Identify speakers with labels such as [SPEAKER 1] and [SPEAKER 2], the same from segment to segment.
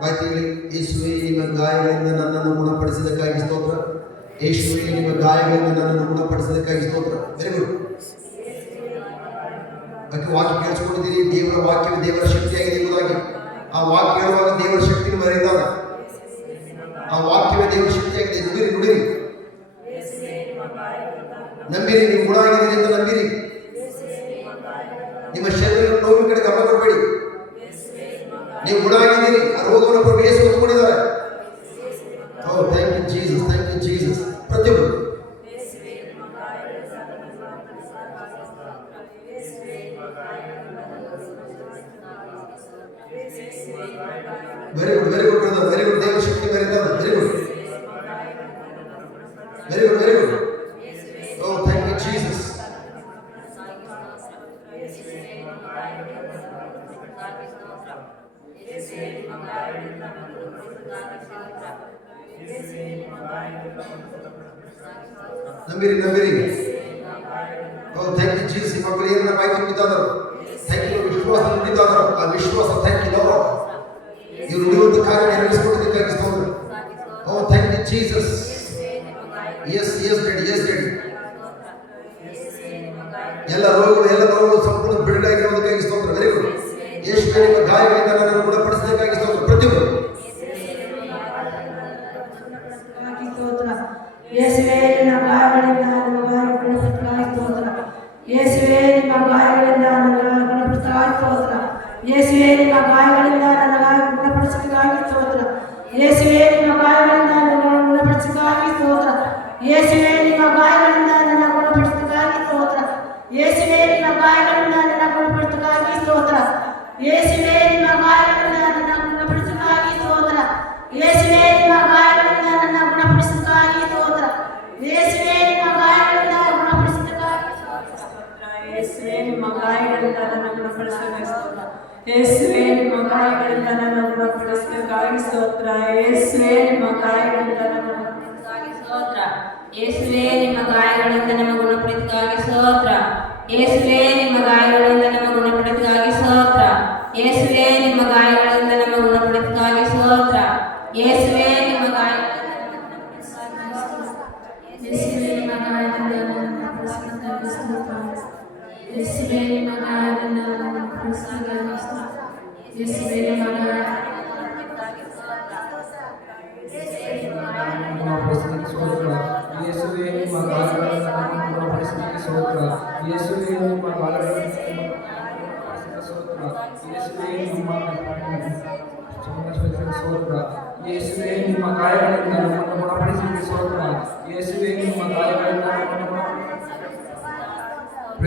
[SPEAKER 1] ಬಾಯ್ತಿ ಹೇಳಿ ಯೇಸುವೆ, ನಿಮ್ಮ ಗಾಯಗಳಿಂದ ನನ್ನನ್ನು ಗುಣಪಡಿಸಿದಕ್ಕಾಗಿ ಸ್ತೋತ್ರ. ಯೇಸುವೆ, ನಿಮ್ಮ ಗಾಯಗಳಿಂದ ನನ್ನನ್ನು ಗುಣಪಡಿಸಿದಕ್ಕಾಗಿ ಸ್ತೋತ್ರ. ವೆರಿ ಗುಡ್ ಅದಕ್ಕೆ ವಾಕ್ಯ ಕೇಳಿಸ್ಕೊಂಡಿದ್ದೀರಿ, ದೇವರ ವಾಕ್ಯ ದೇವರ ಶಕ್ತಿಯಾಗಿದೆ ಎಂಬುದಾಗಿ. ಆ ವಾಕ್ಯ ಹೇಳುವಾಗ ದೇವರ ಶಕ್ತಿ ಮರೆಯುತ್ತಾರೆ ಆ ವಾಕ್ಯವೇ ದೇವರ ಶಕ್ತಿಯಾಗಿದೆ ನುಡಿರಿ ನುಡಿರಿ. ನಂಬಿರಿ, ನೀವು ಗುಣ ಆಗಿದ್ದೀರಿ ಅಂತ ನಂಬಿರಿ. ನಿಮ್ಮ ಶರೀರ very good very good oh thank you Jesus ನಂಬಿರಿ ನಂಬಿರಿ ಓ ಥ್ಯಾಂಕ್ ಯು ಜೀಸಸ್ ಈ ಮಕ್ಕಳು ಏನನ್ನ ಬಾಯಿ ತುಂಬಿದ್ದಾದರು ಥ್ಯಾಂಕ್ ಯು ವಿಶ್ವಾಸ ನುಡಿದಾದರು ಆ ವಿಶ್ವಾಸ ಥ್ಯಾಂಕ್ ಯು ಲಾರ್ಡ್ ಇವರು ನುಡಿಯುವಂತ ಕಾರ್ಯ ನೆರವೇರಿಸಿಕೊಡೋದಕ್ಕಾಗಿ ಸ್ತೋತ್ರ ಓ ಥ್ಯಾಂಕ್ ಯು ಜೀಸಸ್ ಯೇಸುವೇ
[SPEAKER 2] ನಿನ್ನ ಯೇಸುವೇ ನಿಮ್ಮ ಗಾಯಗಳಿಂದ ನಮ್ಮ
[SPEAKER 3] ಗುಣಪಡಿಸಬೇಕಾಗಿ ಸ್ತೋತ್ರ ಯೇಸುವೇ ನಿಮ್ಮ ಗಾಯಗಳಿಂದ ನಮ್ಮ
[SPEAKER 4] ಗುಣಪಡಿತಕ್ಕಾಗಿ ಸ್ತೋತ್ರ ಯೇಸುವೇ ನಿಮ್ಮ ಗಾಯಗಳಿಂದ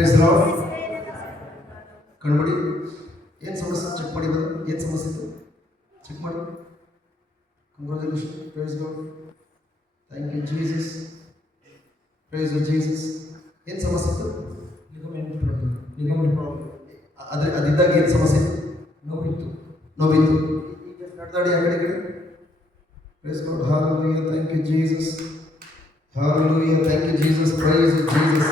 [SPEAKER 1] ಪ್ರೇಸ್ ಲಾರ್ಡ್ ಕಣ್ಬಿಡಿ ಏನು ಸಮಸ್ಯೆ? ಚೆಕ್ ಮಾಡಿ ಬಂದು ಏನು ಸಮಸ್ಯೆ ಇತ್ತು ಚೆಕ್ ಮಾಡಿ. Congratulation praise God thank you Jesus praise Jesus ಏನು ಸಮಸ್ಯೆ ಇತ್ತು
[SPEAKER 5] ಲಿಗಮೆಂಟ್ ಪ್ರಾಬ್ಲಮ್ ಲಿಗಮೆಂಟ್ ಪ್ರಾಬ್ಲಮ್
[SPEAKER 1] ಅದ್ರ ಅದಿದ್ದಾಗ ಏನು ಸಮಸ್ಯೆ? ಇತ್ತು
[SPEAKER 5] ನೋವಿತ್ತು.
[SPEAKER 1] ನೋವಿತ್ತು. ಈಗ ನಡೆದಾಡಿ ಆ ಕಡೆ ಕಡೆ. Praise Lord hallelujah thank you Jesus hallelujah thank you Jesus praise Jesus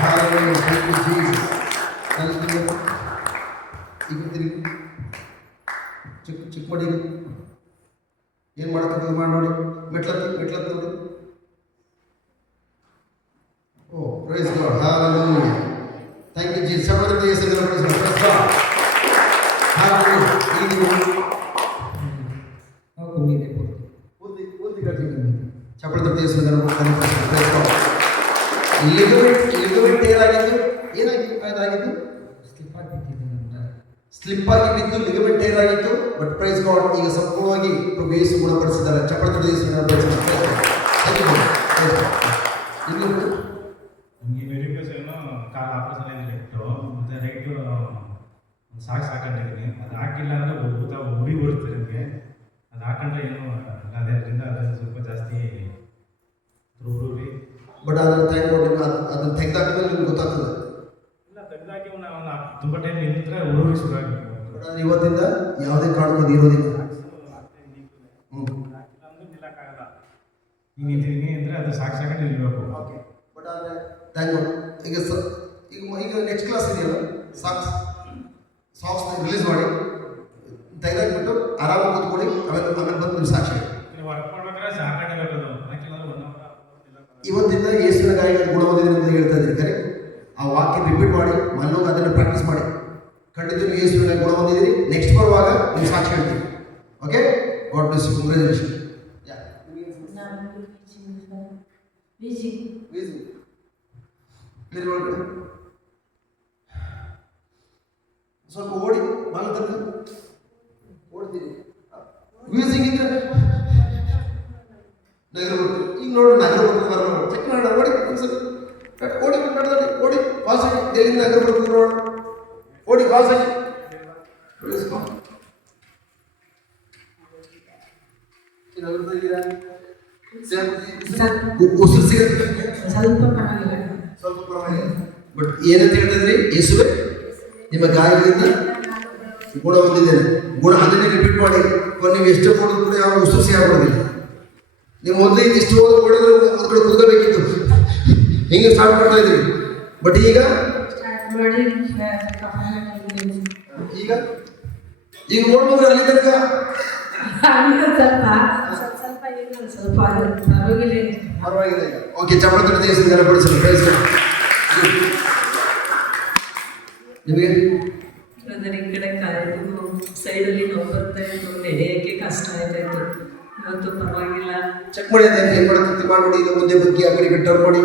[SPEAKER 1] hallelujah thank you Jesus ಈಗ ತಿರುಗಿ ಚಿಕ್ಕ ಚಿಕ್ಕ ಮಾಡಿ ಏನು ಮಾಡಕ್ಕಂತ ಮಾಡಿ ನೋಡಿ. ಮೆಟ್ಲತ್ತಿ ಮೆಟ್ಲತ್ತಿ ನೋಡಿ. ಓ praise God hallelujah thank you Jesus ಸಬರ್ದಸ್ತಿ ಹೆಸರಿನಲ್ಲಿ praise God praise God hallelujah ಈಗ ನೀವು
[SPEAKER 5] ನಾವು ಕಮ್ಮಿದೆ ಕೊಡ್ತೀವಿ
[SPEAKER 1] ಬುದ್ಧಿ ಬುದ್ಧಿ ಕಟ್ಟಿದ್ದೀನಿ ಚಪ್ಪಳ ತಪ್ಪಿ ಲಿಗಮೆಂಟ್ ಲಿಗಮೆಂಟ್ ಏನಾಗಿತ್ತು ಏನಾಗಿತ್ತು ಅದಾಗಿತ್ತು
[SPEAKER 5] ಸ್ಲಿಪ್ ಆಗಿ ಬಿದ್ದಿದೆ ನಮ್ಗೆ
[SPEAKER 1] ಸ್ಲಿಪ್ ಆಗಿ ಬಿದ್ದು ಲಿಗಮೆಂಟ್ ಏನಾಗಿತ್ತು ಬಟ್ ಪ್ರೈಸ್ ಗಾಡ್ ಈಗ ಸಂಪೂರ್ಣವಾಗಿ ಪ್ರಭು ಯೇಸು ಗುಣಪಡಿಸಿದ್ದಾರೆ. ತಪ್ಪಿ ಇನ್ನು
[SPEAKER 6] ನಮಗೆ ವೆರಿಫಿಕೇಶನ್ ಕಾಲು ಆಪರೇಷನ್ ಇಟ್ಟು ಮತ್ತೆ ರೈಟ್ ಸಾಕು ಹಾಕೊಂಡಿದ್ದೀನಿ ಅದು ಹಾಕಿಲ್ಲ ಅಂದರೆ ಊತ ಉರಿ ಬರುತ್ತೆ ನನಗೆ ಅದು ಹಾಕೊಂಡ್ರೆ ಏನು ಅದೇ ಅದರಿಂದ ಅದು ಸ್ವಲ್ಪ ಜಾಸ್ತಿ ಉರಿ
[SPEAKER 1] ಬಟ್ ಅದನ್ನು ಅದು ಅದನ್ನ ತೆಗೆದಾದ್ಮೇಲೆ ನಿಮ್ಗೆ ಗೊತ್ತಾಗ್ತದೆ.
[SPEAKER 6] ಇಲ್ಲ ತೆಗೆದಾಕಿ ನಾವು ತುಂಬ ಟೈಮ್ ನಿಂತರೆ ಉರುಳಿ ಶುರು ಆಗಿತ್ತು
[SPEAKER 1] ಆದ್ರೆ ಇವತ್ತಿಂದ ಯಾವುದೇ ಕಾರಣಕ್ಕೂ ಇರೋದಿಲ್ಲ
[SPEAKER 6] ಹಾಕಿಲ್ಲ ಅಂದ್ರೆ ಅದು ಸಾಕು ಸಾಕೊಂಡು ನಿಲ್ಲಬೇಕು
[SPEAKER 1] ಓಕೆ ಬಟ್ ಆದರೆ ಥ್ಯಾಂಕ್ ಯು ಈಗ ಈಗ ನೆಕ್ಸ್ಟ್ ಕ್ಲಾಸ್ ಇದೆಯಲ್ಲ ಸಾಕ್ಸ್ ಸಾಕ್ಸ್ ರಿಲೀಸ್ ಮಾಡಿ. ತೆಗೆದಾಕ್ಬಿಟ್ಟು ಆರಾಮಾಗಿ ಕೂತ್ಕೊಳ್ಳಿ, ಆಮೇಲೆ ಆಮೇಲೆ ಬಂದು ನೀವು ಸಾಕ್ಷಿ ಇವತ್ತಿಂದ ಯೇಸುವಿನ ಗಾಯಗಳ ಗುಣ ಅಂತ ಹೇಳ್ತಾ ಇದ್ದೀನಿ ಕರೆ. ಆ ವಾಕ್ಯ ರಿಪೀಟ್ ಮಾಡಿ ಮನೋಗ ಅದನ್ನು ಪ್ರಾಕ್ಟೀಸ್ ಮಾಡಿ. ಖಂಡಿತ ನೀವು ಯೇಸುವಿನ ಗುಣ ಹೊಂದಿದ್ದೀರಿ ನೆಕ್ಸ್ಟ್ ಬರುವಾಗ ನೀವು ಸಾಕ್ಷಿ ಹೇಳ್ತೀರಿ okay God bless you congratulation ಸ್ವಲ್ಪ ಓಡಿ, ಬಾಗಿಲು ತನಕ ಓಡ್ತೀರಿ ವೀಸಿಂಗ್ ಇದ್ರೆ ನಗರ ಬರ್ತೀರಿ ಈಗ ನೋಡಿ, ನಗರ ಬರ್ತೀರಿ ಬರೋಣ. ಚೆಕ್ ಮಾಡೋಣ, ಓಡಿ, ಒಂದ್ಸಲ. ಓಡಿ, ನಡೆದಾಡಿ, ಓಡಿ. ಪಾಸ್ ಆಗಿ ಎಲ್ಲಿಂದ ನಗರ ಬರ್ತೀರಿ ನೋಡೋಣ ಉ- ಉಸಿರು ಸಿಗುತ್ತೆ.
[SPEAKER 2] ಸ್ವಲ್ಪ ಪರವಾಗಿಲ್ಲ.
[SPEAKER 1] ಸ್ವಲ್ಪ ಪರವಾಗಿಲ್ಲ. ಬಟ್ ಏನಂತ ಹೇಳ್ತಾ ಇದ್ರಿ ಯೇಸುವೆ ನಿಮ್ಮ ಗಾಯಗಳಿಂದ ಗುಣ ಹೊಂದಿದ್ದೇನೆ. ಗುಣ ಅದನ್ನೇ ರಿಪೀಟ್ ಮಾಡಿ. ನೀವು ಎಷ್ಟು ಕೊಡೋದು ಕೂಡ ಯಾವ ಉಸುಸಿ ಆಗೋದಿಲ್ಲ ನೀವು ಮೊದಲೇ ಇಷ್ಟು ಹೋದ ಹೊಡೆದ್ರೆ ಒಂದು ಕಡೆ ಕುದಬೇಕಿತ್ತು ಹಿಂಗೆ ಸ್ಟಾರ್ಟ್ ಮಾಡ್ತಾ ಇದ್ರಿ. ಬಟ್ ಈಗ ಈಗ ಈಗ ಓಡ್ಬೋದ್ರೆ ಅಲ್ಲಿ ತನಕ?
[SPEAKER 2] ಸ್ವಲ್ಪ ಸ್ವಲ್ಪ ಏನು ಸ್ವಲ್ಪ ಪರವಾಗಿಲ್ಲ.
[SPEAKER 1] ಪರವಾಗಿಲ್ಲ ಈಗ. ಓಕೆ ಚಪ್ಪಳ ನಿಮಗೆ?
[SPEAKER 3] ಬ್ರದರ್ ಈ ಕಡೆ ಕಾಯ್ದು ಸೈಡಲ್ಲಿ ನೋವು ಬರ್ತಾ ಇತ್ತು ನಡೆಯೋಕ್ಕೆ ಕಷ್ಟ ಆಯ್ತಾ ಇತ್ತು. ಇವತ್ತು ಪರವಾಗಿಲ್ಲ.
[SPEAKER 1] ಚೆಕ್ ಮಾಡಿ ಅಂತ ಏನು ಮಾಡ್ತೀವಿ ಮಾಡ್ಬಿಡಿ ಮುಂದೆ ಬಗ್ಗೆ ಆ ಕಡೆ ಟರ್ನ್ ಮಾಡಿ.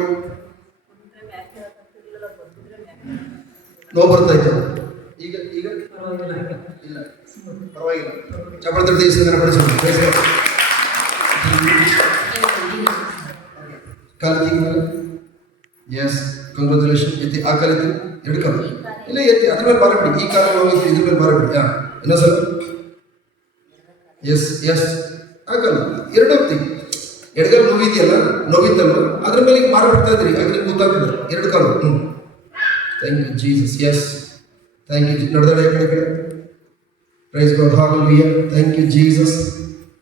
[SPEAKER 1] ನೋವು ಬರ್ತಾ ಇತ್ತು ಈಗ ಈಗ
[SPEAKER 3] ಪರವಾಗಿಲ್ಲ.
[SPEAKER 1] ಇಲ್ಲ. ಪರವಾಗಿಲ್ಲ. ಪಡಿಸೋಣ ಕಾಲು ತೆಗಿ ಮೇಲೆ. ಎಸ್ ಕಂಗ್ರಾಚುಲೇಷನ್ ಎತ್ತಿ, ಆ ಕಾಲದ್ದು ಎರಡು ಕಾಲ. ಇಲ್ಲ, ಎತ್ತಿ, ಅದ್ರ ಮೇಲೆ ಬಾರ ಬಿಡಿ. ಈ ಕಾಲ ಹೋಗಿತ್ತು ಇದ್ರ ಮೇಲೆ ಬಾರ ಬಿಡಿ. ಹಾಂ ಸರ್ ಎಸ್ ಎಸ್ ಆ ಕಾಲ. ಎರಡು ಹೊತ್ತಿ. ಎಡಗಲ್ ನೋವಿದೆಯಲ್ಲ ನೋವಿತ್ತಲ್ಲ ಅದ್ರ ಮೇಲೆ ಈಗ ಬಾರ ಬಿಡ್ತಾ ಇದ್ರಿ. ನಿಮ್ಗೆ ಗೊತ್ತಾಗ್ತದೆ ಎರಡು ಕಾಲು. ಹ್ಞೂ thank you Jesus yes thank you ನಡೆದಾಡ ಕಡೆ ಕಡೆ praise God hallelujah thank you Jesus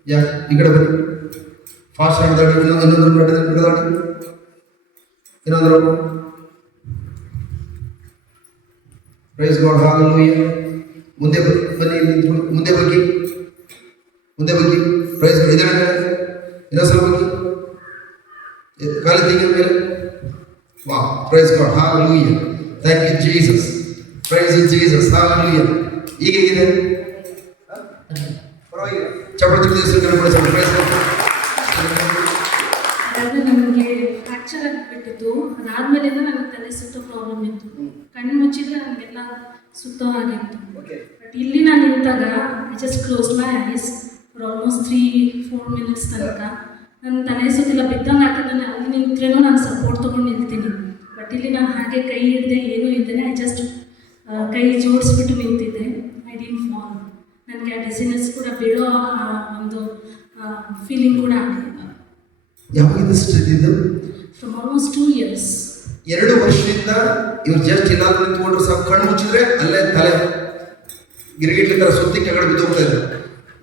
[SPEAKER 1] ಯಾ ಈ ಕಡೆ ಬನ್ನಿ ಫಾಸ್ಟ್ ನಡೆದಾಡಿ ಇನ್ನೊಂದು ಇನ್ನೊಂದು ನಡೆದ ನಡೆದಾಡಿ ಇನ್ನೊಂದು ಪ್ರೈಸ್ ಗಾಡ್ ಹಾಲೆಲೂಯಾ ಮುಂದೆ ಬ- ಬನ್ನಿ ಇಲ್ಲಿ ನಿಂತ್ಕೊಳ್ಳಿ. ಮುಂದೆ ಬಗ್ಗೆ ಮುಂದೆ ಬಗ್ಗೆ ಪ್ರೈಸ್ ಗಾಡ್ ಇದರ ಮೇಲೆ ಇನ್ನೊಂದ್ಸಲ ಬಗ್ಗೆ ಎ- ಕಾಲು ತೆಗಿ ಮೇಲೆ ವಾ praise God hallelujah thank you Jesus praise you Jesus hallelujah ಈಗ ಹೇಗಿದೆ ಪರವಾಗಿಲ್ಲ. ಚಪ್ಪಳ ಚಪ್ಪಳ ದೇವಸ್ಥಾನ ಗಣಪಡಿಸೋಣ ಪ್ರೈಸ್
[SPEAKER 7] ನನಗೆ ಫ್ರಾಕ್ಚರ್ ಆಗಿಬಿಟ್ಟಿತ್ತು ಅದಾದ್ಮೇಲಿಂದ ನನಗೆ ತಲೆ ಸುತ್ತೋ ಪ್ರಾಬ್ಲಮ್ ಇತ್ತು. ಕಣ್ಣು ಮುಚ್ಚಿದ್ರೆ ನನಗೆಲ್ಲ ಸುತ್ತೋ ಆಗಿತ್ತು ಬಟ್ ಇಲ್ಲಿ ನಾನು ನಿಂತಾಗ I just close my eyes for almost three four minutes ತನಕ. ನನ್ನ ತಲೆ ಸುತ್ತಿಲ್ಲ ಬಿದ್ದಂಗೆ ಆಗ್ತದೆ ನಾನು ಅಲ್ಲಿ ನಿಂತ್ರೇನೂ ನಾನು ಸಪೋರ್ಟ್ ತೊಗೊಂಡು ನಿಲ್ತೀನಿ. ಬಟ್ ಇಲ್ಲಿ ನಾನು ಹಾಗೆ ಕೈ ಇಲ್ಲದೆ ಏನೂ ಇದ್ದೇನೆ ಐ ಜಸ್ಟ್ ಕೈ ಜೋಡಿಸ್ಬಿಟ್ಟು ನಿಂತಿದ್ದೆ. ಐ ಡಿನ್ ಫಾಲ್ ನನಗೆ ಆ ಡಿಸಿನೆಸ್ ಕೂಡ ಬೀಳೋ ಒಂದು ಫೀಲಿಂಗ್ ಕೂಡ ಆಗಲಿಲ್ಲ.
[SPEAKER 1] ಯಾವಾಗಿಂದ ಸ್ಟ್ರೆಸ್ ಇದು
[SPEAKER 7] ಫ್ರಮ್ ಆಲ್ಮೋಸ್ಟ್ ಟೂ ಇಯರ್ಸ್
[SPEAKER 1] ಎರಡು ವರ್ಷದಿಂದ ಇವ್ರು ಜಸ್ಟ್ ಏನಾದ್ರು ನಿಂತ್ಕೊಂಡ್ರೆ ಸಾಕು. ಕಣ್ಣು ಮುಚ್ಚಿದ್ರೆ ಅಲ್ಲೇ ತಲೆ ಗಿರಿಗಿಟ್ಲಿ ತರ ಸುತ್ತಿ ಕೆಳಗಡೆ ಬಿದ್ದು ಹೋಗ್ತಾ ಇದ್ರು.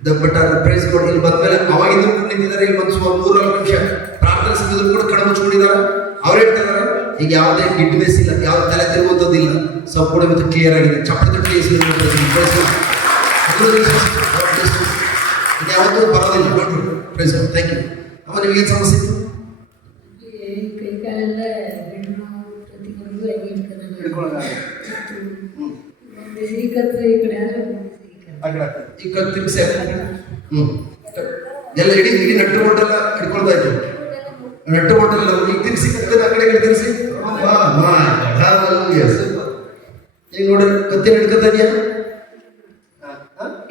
[SPEAKER 1] ದ ಬಟ್ ಅದ್ರ ಪ್ರೈಸ್ ಕೊಡಿ ಇಲ್ಲಿ ಬಂದ್ಮೇಲೆ ಅವಾಗಿಂದ ನಿಂತಿದ್ದಾರೆ. ಇಲ್ಲಿ ಬಂದು ಸುಮಾರು ಮೂರು ನಾಲ್ಕು ನಿಮಿಷ ಪ್ರಾರ್ಥನೆ ಕೂಡ ಕಣ್ಣು ಮುಚ್ಚಿಕೊಂಡಿದ್ದಾರೆ ಅವ್ರು ಹೇಳ್ತಾ ಇದಾರೆ ಈಗ ಯಾವುದೇ ಗಿಡ್ನೆಸ್ ಇಲ್ಲ ಯಾವ ತಲೆ ತಿರುಗುವಂಥದ್ದಿಲ್ಲ ಸೊಪ್ಪು ಮತ್ತು ಕ್ಲಿಯರ್ ಆಗಿದೆ. ಚಪ್ಪಲಿ ಪ್ಲೇಸ್ ಈಗ ಯಾವತ್ತೂ ಬರೋದಿಲ್ಲ ನೋಡ್ರಿ ಪ್ರೈಸ್ ಥ್ಯಾಂಕ್ ಯು ಅಮ್ಮ ನಿಮಗೆ ಏನು ಸಮಸ್ಯೆ ಇತ್ತು?
[SPEAKER 2] ಈ
[SPEAKER 1] ಕತ್ತು ಹ್ಞೂ ಎಲ್ಲ ಇಡೀ ಇಡೀ ನಟ್ಟು ಹೊಟ್ಟೆಲ್ಲ ಹಿಡ್ಕೊಳ್ತಾ ಇತ್ತು ನಟ್ಟು ಹೊಟ್ಟೆಲ್ಲ ಈಗ ತಿರ್ಸಿ ಕತ್ತನ ಆ ಕಡೆ ಕಡೆ ತಿರ್ಸಿ ಈಗ ನೋಡಿ ಕತ್ತಿನ ಹಿಡ್ಕೊತಾ ಇದೆಯಾ?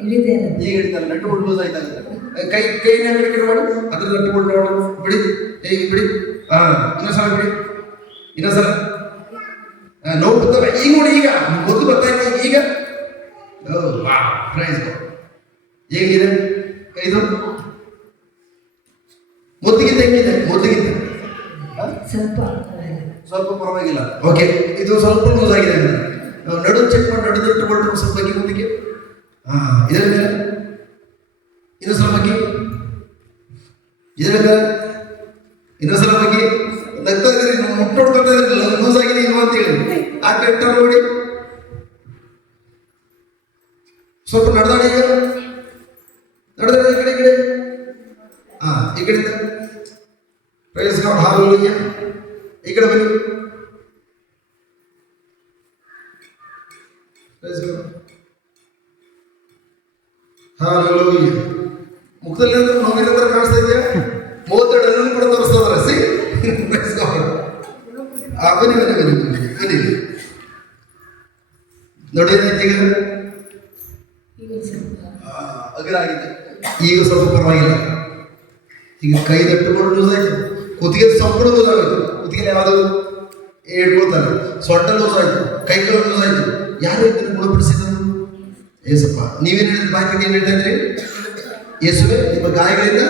[SPEAKER 2] ಹಿಡಿತೇನೆ
[SPEAKER 1] ಈಗ ಹಿಡಿತಾರೆ ನಟ್ಟು ಆಯ್ತಾ ಕೈ ಕೈನ ಕಡೆ ಕಡೆ ಮಾಡಿ. ಅದ್ರ ನಟ್ಟು ಹೊಟ್ಟು ನೋಡು ಬಿಡಿ. ಈಗ ಬಿಡಿ. ಹಾ ಇನ್ನೊಂದ್ಸಲ ಬಿಡಿ. ಇನ್ನೊಂದ್ಸಲ ನೋವು ಬರ್ತವೆ. ಈಗ ನೋಡಿ ಈಗ. ಮೊದಲು ಬರ್ತಾ ಇತ್ತು ಈಗ. ಈಗ ಪ್ರೈಸ್. ಹೇಗಿದೆ ಇದು. ಮೊದಲಿಗಿಂತ
[SPEAKER 2] ಸ್ವಲ್ಪ
[SPEAKER 1] ಪರವಾಗಿಲ್ಲ. ಓಕೆ ಇದು ಸ್ವಲ್ಪ ಲೂಸ್ ಆಗಿದೆ ಅಂದ್ರೆ. ನಡು ಚೆಕ್ ಮಾಡಿ ನಡೆದು ದೊಡ್ಡ ಸ್ವಲ್ಪ ಬಗ್ಗೆ ಮುಂದಕ್ಕೆ ಹಾ, ಇದರ ಮೇಲೆ. ಇನ್ನೊಂದು ಸಲ ಬಗ್ಗೆ ಇದರ ಮೇಲೆ. ಇನ್ನೊಂದು ಸಲ ಬಗ್ಗೆ ನಗ್ತಾ ಇದ್ರಿ ಆಗಿದೆ ಇಲ್ವಾ ಅಂತ ಹೇಳಿ. ಆ ಕೆಟ್ಟ ನೋಡಿ. ಸ್ವಲ್ಪ ನಡೆದಾಡಿ ಈಗ. ನಡೆದಾಡಿ ಈ ಕಡೆ ಈ ಕಡೆ. ಹಾ, ಈ ಕಡೆ Praise God. Hallelujah. ಮುಖದಲ್ಲಿ ಏನಾದ್ರು ನೋವಿನ ಕಾಣಿಸ್ತಾ ಇದೆಯಾ? ಮೂವತ್ತೆರಡು ಕೂಡ ತೋರಿಸ್ತಾ ಸಿ ಬನ್ನಿ ಬನ್ನಿ ಬನ್ನಿ ಬನ್ನಿ ನೋಡಿ ಏನಾಯ್ತು ಈಗ? ಆ, ಅಗರಾಗಿದೆ ಈಗ ಸ್ವಲ್ಪ ಪರವಾಗಿಲ್ಲ. ಈಗ ಕೈ ತಟ್ಟುಕೊಂಡು ಕುತ್ತಿಗೆ ಸಂಪೂರ್ಣ ಲೂಸ್ ಆಗೋಯ್ತು. ಕುತ್ತಿಗೆ ಯಾವುದು ಹೇಳ್ಕೊಳ್ತಾರೆ. ಸೊಟ್ಟ ಲೂಸ್ ಆಯ್ತು, ಕೈ ಕಾಲು ಲೂಸ್ ಆಯ್ತು, ಯಾರು ಇದನ್ನು ಗುಣಪಡಿಸಿದ್ರು ಏಸಪ್ಪ ನೀವೇನು ಹೇಳಿದ್ರೆ? ಬಾಕಿ ಏನು ಹೇಳ್ತಾ ಇದ್ರಿ? ಯೇಸುವೆ, ನಿಮ್ಮ ಗಾಯಗಳಿಂದ?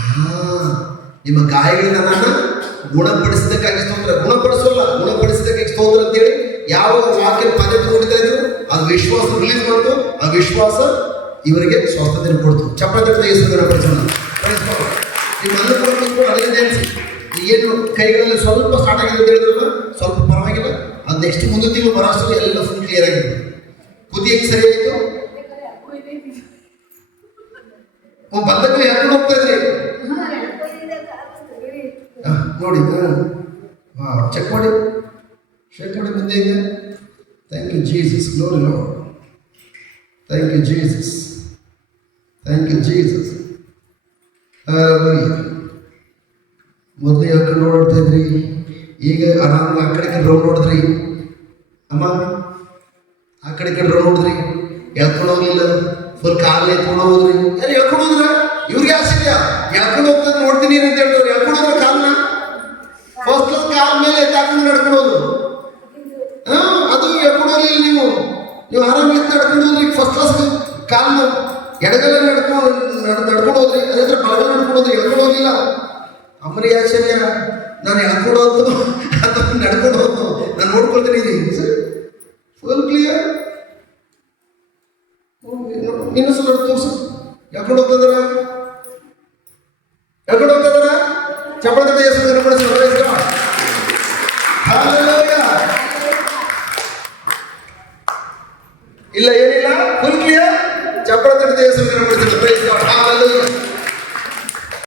[SPEAKER 1] ಹಾ ನಿಮ್ಮ ಗಾಯಗಳಿಂದ ನಾನು ಗುಣಪಡಿಸಿದಕ್ಕಾಗಿ ಸ್ತೋತ್ರ. ಗುಣಪಡಿಸೋಲ್ಲ ಗುಣಪಡಿಸಿದಕ್ಕಾಗಿ ಸ್ತೋತ್ರ ಅಂತೇಳಿ ಯಾವ ವಾಕ್ಯ ಪದೇ ಹೊಡಿತಾ ಇದ್ರು ಅದು ವಿಶ್ವಾಸ ರಿಲೀಸ್ ಮಾಡ್ತು. ಆ ವಿಶ್ವಾಸ ಇವರಿಗೆ ಸ್ವಸ್ಥತೆಯನ್ನು ಕೊಡ್ತು. ಚಪ್ಪಳ ತಟ್ಟದ ಯೇಸು ಗುಣಪಡಿಸೋಣ. ನಿಮ್ಮ ಅನ್ನ ಕೂಡ ಕೂತ್ಕೊಂಡು ಅದೇ ನೆನೆಸಿ ಏನು ಕೈಗಳಲ್ಲಿ ಸ್ವಲ್ಪ ಸ್ಟಾರ್ಟ್ ಆಗಿದೆ ಅಂತ ಹೇಳಿದ್ರಲ್ಲ, ಸ್ವಲ್ಪ ಪರವಾಗಿಲ್ಲ. ಅದು ನೆಕ್ಸ್ಟ್ ಮುಂದಿನ ತಿಂಗಳು ಬರೋಷ್ಟು ಎಲ್ಲ ಫುಲ್ ಕ್ಲಿಯರ್ ಆಗಿದೆ. ಕುದಿಯಕ್ಕೆ ಸರಿ ಆಯಿತು? ಬಂದಕ್ಕೆ ಯಾಕೆ ಹೋಗ್ತಾ ಇದ್ರಿ? ನೋಡಿ, ಹಾಂ. ಚೆಕ್ ಮಾಡಿ. ಚೆಕ್ ಮಾಡಿ ಮುಂದೆ ಇದೆ ಥ್ಯಾಂಕ್ ಯು ಜೀಸಸ್ ಗ್ಲೋರಿ ನೋಡಿ thank you Jesus thank you Jesus ಮೊದಲು ಯಾಕೆ ನೋಡ್ತಾ ಇದ್ರಿ? ಈಗ ಆರಾಮ ಆ ಕಡೆ ಕಡೆ ನೋಡಿದ್ರಿ? ಅಮ್ಮ, ಆ ಕಡೆ ಕಡೆ ರೌಂಡ್ ನೋಡಿದ್ರಿ? ಎಳ್ಕೊಂಡು ಹೋಗ್ಲಿಲ್ಲ? ಫುಲ್ ಕಾಲು ಎತ್ಕೊಂಡು ಹೋದ್ರಿ ಯಾರು ಎಳ್ಕೊಂಡು ಹೋದ್ರ ಇವ್ರಿಗೆ ಆಶ್ಚರ್ಯ ಎಳ್ಕೊಂಡು ಹೋಗ್ತದೆ ನೋಡ್ತೀನಿ ಅಂತ ಹೇಳ್ತಾರೆ ಎಳ್ಕೊಂಡು ಹೋದ್ರೆ ಕಾಲ್ನ? ಫಸ್ಟ್ ಕ್ಲಾಸ್ ಕಾಲ್ ಮೇಲೆ ಎತ್ತಾಕೊಂಡು ನಡ್ಕೊಂಡು ಹೋದ್ರು. ಹಾ, ಅದು ಎಳ್ಕೊಂಡು ನೀವು. ನೀವು ಆರಾಮಾಗಿ ನಡ್ಕೊಂಡು ಹೋದ್ರಿ ಫಸ್ಟ್ ಕ್ಲಾಸ್ ಕಾಲ್ನ. ಎಡಗಲ ನಡ್ಕೊಂಡು ನಡ್ ನಡ್ಕೊಂಡು ಹೋದ್ರಿ. ಅದ್ರ ಬಳಗ ನಡ್ಕೊಂಡು ಹೋದ್ರಿ. ಎಳ್ಕೊಂಡು ಹೋಗಿಲ್ಲ ಅಮ್ಮನಿಗೆ ಆಶ್ಚರ್ಯ ನಾನು ಹಾಕೊಡೋದು ಅಥವಾ ನಡ್ಕೊಂಡು ಹೋದ್ದು ನಾನು ನೋಡ್ಕೊಳ್ತೀನಿ ಫುಲ್ ಕ್ಲಿಯರ್ ಇನ್ನೊಂದ್ಸಲ ತೋರ್ಸು ಯಾಕೆ ಹೋಗ್ತದಾರ